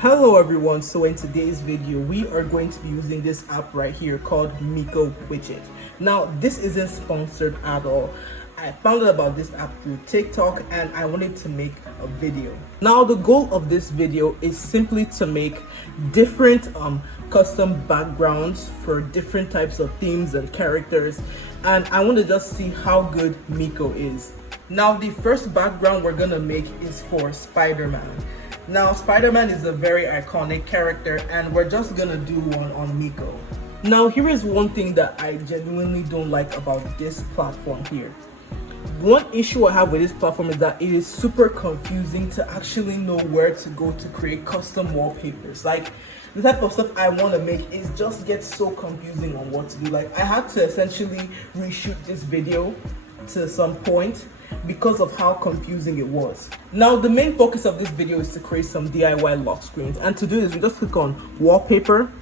Hello everyone, so in today's video we are going to be using this app right here called Mico Widget. Now this isn't sponsored at all. I found out about this app through TikTok and I wanted to make a video. Now the goal of this video is simply to make different custom backgrounds for different types of themes and characters, and I want to just see how good Mico is. Now the first background we're gonna make is for Spider-Man. Now, Spider-Man is a very iconic character and we're just gonna do one on Mico. Now, here is one thing that I genuinely don't like about this platform here. One issue I have with this platform is that it is super confusing to actually know where to go to create custom wallpapers. Like, the type of stuff I want to make is just gets so confusing on what to do. Like, I had to essentially reshoot this video to some point because of how confusing it was. Now the main focus of this video is to create some DIY lock screens, and to do this we just click on wallpaper,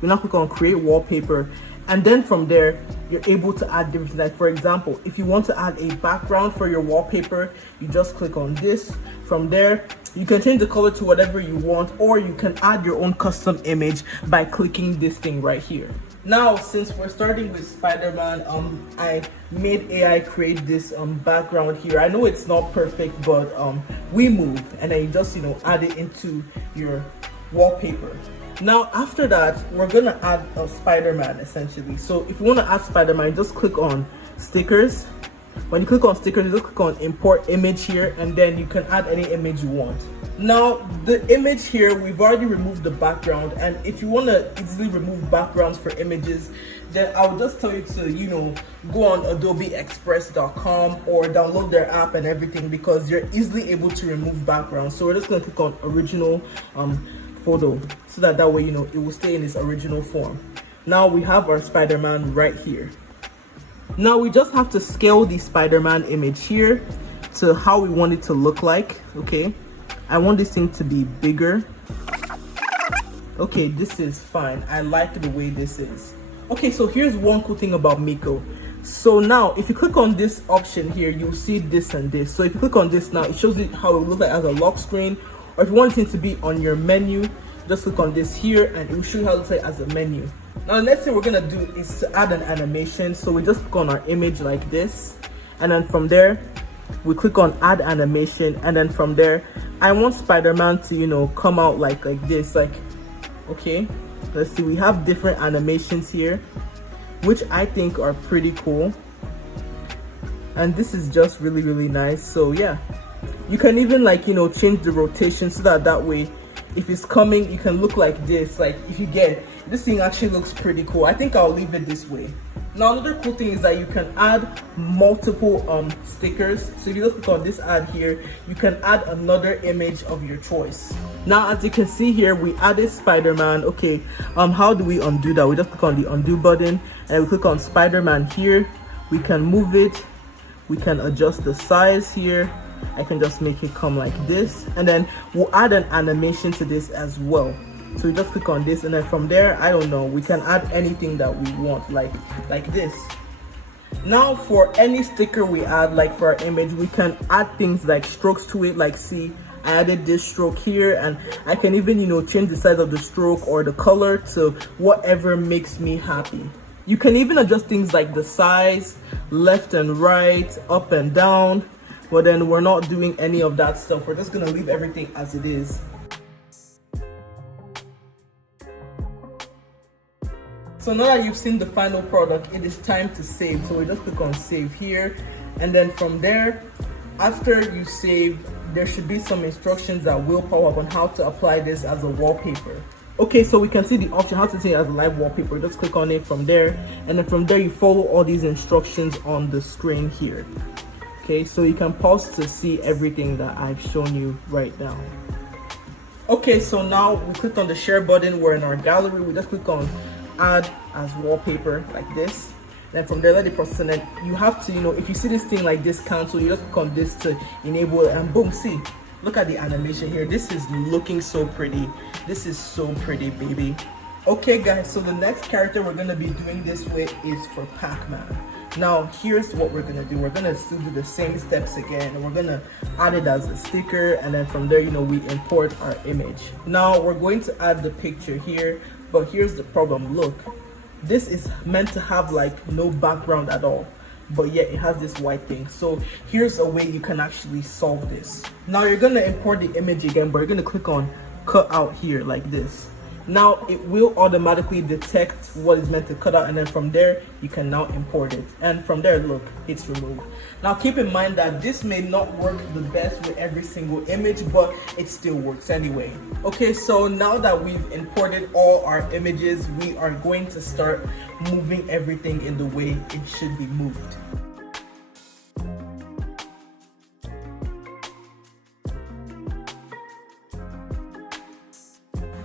we now click on create wallpaper, and then from there you're able to add different, like for example if you want to add a background for your wallpaper, you just click on this. From there you can change the color to whatever you want, or you can add your own custom image by clicking this thing right here. Now, since we're starting with Spider-Man, I made AI create this background here. I know it's not perfect, but we moved, and then you just add it into your wallpaper. Now after that, we're gonna add a Spider-Man essentially. So if you want to add Spider-Man, just click on stickers. When you click on stickers, you just click on import image here, and then you can add any image you want. Now the image here, we've already removed the background, and if you want to easily remove backgrounds for images, then I would just tell you to go on adobeexpress.com or download their app and everything, because you're easily able to remove backgrounds. So we're just going to click on original photo, so that way it will stay in its original form. Now we have our Spider-Man right here. Now we just have to scale the Spider-Man image here to how we want it to look like. Okay, I want this thing to be bigger. Okay, this is fine. I like the way this is. Okay, so here's one cool thing about Mico. So now if you click on this option here, you'll see this and this. So if you click on this now, it shows you how it will look like as a lock screen, or if you want it to be on your menu, just click on this here and it will show you how it looks like as a menu. Now the next thing we're gonna do is to add an animation. So we just click on our image like this, and then from there we click on add animation, and then from there I want Spider-Man to come out like this. Like, okay, let's see, we have different animations here which I think are pretty cool, and this is just really nice. So yeah, you can even change the rotation so that way if it's coming you can look like this. Like, if you get it, this thing actually looks pretty cool. I think I'll leave it this way. Now another cool thing is that you can add multiple stickers. So if you just click on this ad here, you can add another image of your choice. Now as you can see here, we added Spider-Man. Okay, how do we undo that? We just click on the undo button and we click on Spider-Man here. We can move it, we can adjust the size here. I can just make it come like this, and then we'll add an animation to this as well. So we just click on this, and then from there, I don't know, we can add anything that we want, like this. Now for any sticker we add, like for our image, we can add things like strokes to it. Like, see, I added this stroke here, and I can even change the size of the stroke or the color to whatever makes me happy. You can even adjust things like the size, left and right, up and down. But then we're not doing any of that stuff. We're just gonna leave everything as it is. So now that you've seen the final product, it is time to save. So we just click on save here, and then from there, after you save, there should be some instructions that will pop up on how to apply this as a wallpaper. Okay, so we can see the option how to say it as a live wallpaper. Just click on it from there, and then from there you follow all these instructions on the screen here. Okay, so you can pause to see everything that I've shown you right now. Okay, so now we clicked on the share button. We're in our gallery. We just click on add as wallpaper like this. Then from there, let it process, and then you have to, if you see this thing like this cancel, you just click on this to enable it, and boom, see, look at the animation here. This is looking so pretty. This is so pretty, baby. Okay guys, so the next character we're gonna be doing this with is for Pac-Man. Now here's what we're gonna do. We're gonna still do the same steps again, and we're gonna add it as a sticker, and then from there, you know, we import our image. Now we're going to add the picture here, but here's the problem. Look, this is meant to have like no background at all, but yet it has this white thing. So here's a way you can actually solve this. Now you're gonna import the image again, but you're gonna click on cut out here like this. Now it will automatically detect what is meant to cut out, and then from there you can now import it, and from there, look, it's removed. Now keep in mind that this may not work the best with every single image, but it still works anyway. Okay, so now that we've imported all our images, we are going to start moving everything in the way it should be moved.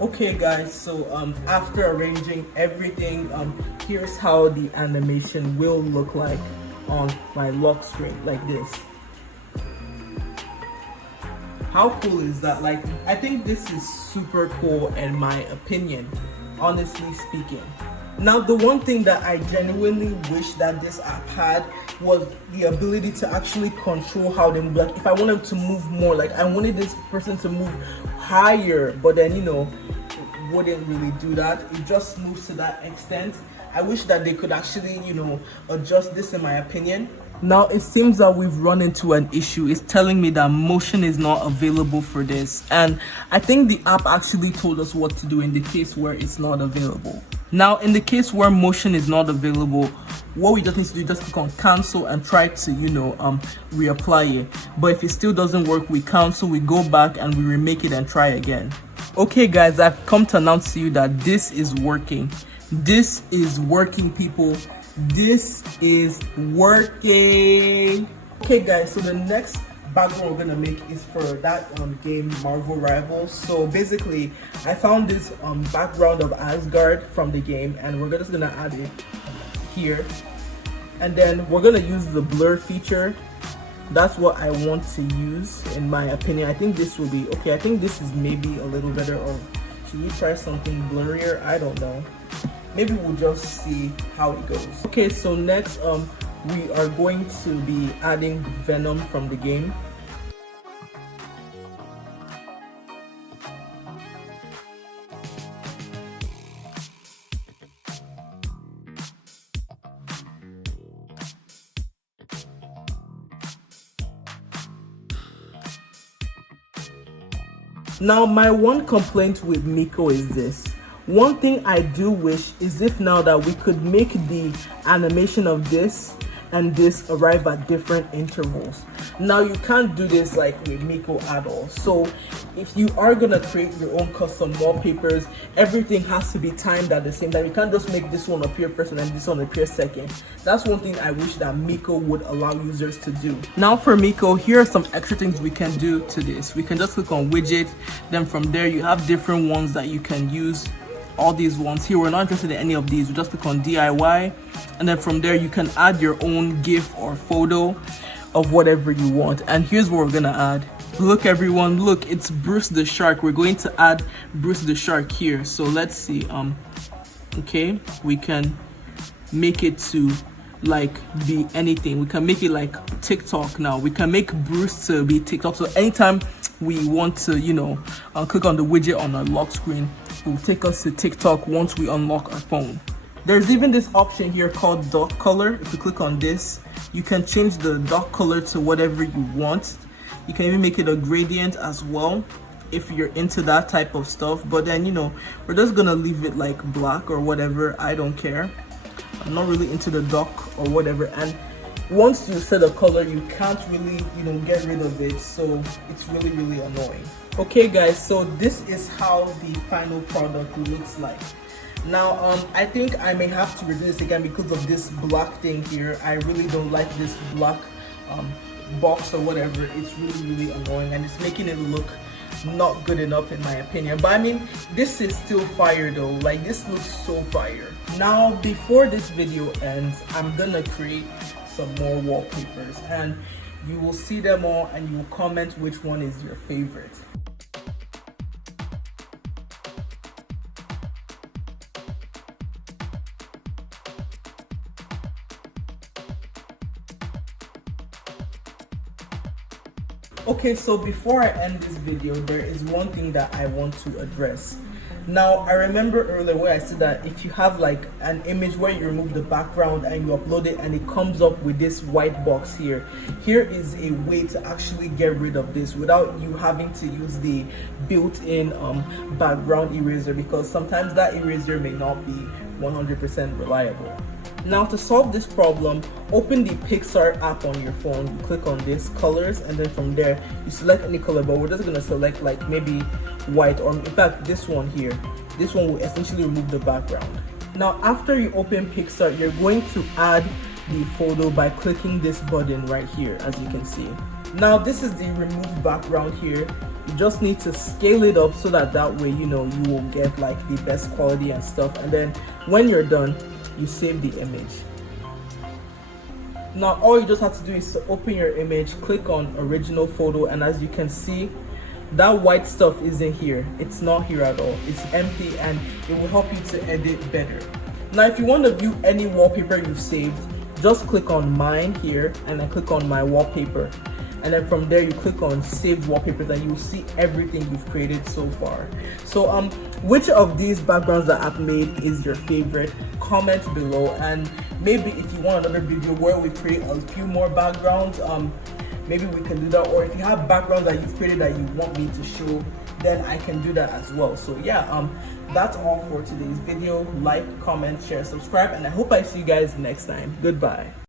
Okay guys, so after arranging everything, here's how the animation will look like on my lock screen, like this. How cool is that? Like, I think this is super cool in my opinion, honestly speaking. Now, the one thing that I genuinely wish that this app had was the ability to actually control how they move. Like, if I wanted to move more, like I wanted this person to move higher, but then, you know, it wouldn't really do that. It just moves to that extent. I wish that they could actually, you know, adjust this, in my opinion. Now it seems that we've run into an issue. It's telling me that motion is not available for this, and I think the app actually told us what to do in the case where it's not available. Now in the case where motion is not available, what we just need to do is just click on cancel and try to, you know, reapply it. But if it still doesn't work, we cancel, we go back and we remake it and try again. Okay guys, I've come to announce to you that this is working. This is working, people. This is working. Okay guys, so the next background we're gonna make is for that game Marvel Rivals. So basically I found this background of Asgard from the game, and we're just gonna add it here, and then we're gonna use the blur feature. That's what I want to use, in my opinion. I think this will be okay. I think this is maybe a little better, or should we try something blurrier? I don't know. Maybe we'll just see how it goes. Okay, so next we are going to be adding Venom from the game. Now my one complaint with Mico is this. One thing I do wish is if now that we could make the animation of this and this arrive at different intervals. Now you can't do this like with Mico at all. So if you are gonna create your own custom wallpapers, everything has to be timed at the same time. You can't just make this one appear first and then this one appear second. That's one thing I wish that Mico would allow users to do. Now for Mico, here are some extra things we can do to this. We can just click on widget, then from there you have different ones that you can use. All these ones here, we're not interested in any of these. We just click on DIY, and then from there you can add your own GIF or photo of whatever you want. And here's what we're gonna add. Look everyone, look, it's Bruce the Shark. We're going to add Bruce the Shark here. So let's see, okay, we can make it to like be anything. We can make it like TikTok. Now we can make Bruce to be TikTok, so anytime we want to, you know, click on the widget on our lock screen, it will take us to TikTok once we unlock our phone. There's even this option here called dot color. If you click on this, you can change the dot color to whatever you want. You can even make it a gradient as well if you're into that type of stuff, but then, you know, we're just gonna leave it like black or whatever. I don't care. I'm not really into the dark or whatever, and once you set a color, you can't really, you know, get rid of it, so it's really annoying. Okay guys, so this is how the final product looks like. Now I think I may have to redo this again because of this black thing here. I really don't like this black box or whatever. It's really annoying, and it's making it look not good enough in my opinion. But I mean, this is still fire though. Like, this looks so fire. Now before this video ends, I'm gonna create some more wallpapers, and you will see them all and you will comment which one is your favorite. Okay, so before I end this video, there is one thing that I want to address. Now, I remember earlier where I said that if you have like an image where you remove the background and you upload it and it comes up with this white box here, here is a way to actually get rid of this without you having to use the built-in background eraser, because sometimes that eraser may not be 100% reliable. Now, to solve this problem, open the Pixar app on your phone, you click on this colors, and then from there you select any color, but we're just going to select like maybe white, or in fact this one here. This one will essentially remove the background. Now, after you open Pixar, you're going to add the photo by clicking this button right here, as you can see. Now, this is the remove background here. You just need to scale it up so that way, you know, you will get like the best quality and stuff. And then when you're done, you save the image. Now, all you just have to do is to open your image, click on original photo, and as you can see, that white stuff isn't here. It's not here at all. It's empty, and it will help you to edit better. Now, if you want to view any wallpaper you've saved, just click on mine here and then click on my wallpaper, and then from there you click on saved wallpapers and you'll see everything you've created so far. So which of these backgrounds that I've made is your favorite? Comment below, and maybe if you want another video where we create a few more backgrounds, maybe we can do that. Or if you have backgrounds that you've created that you want me to show, then I can do that as well. So yeah, that's all for today's video. Like, comment, share, subscribe, and I hope I see you guys next time. Goodbye.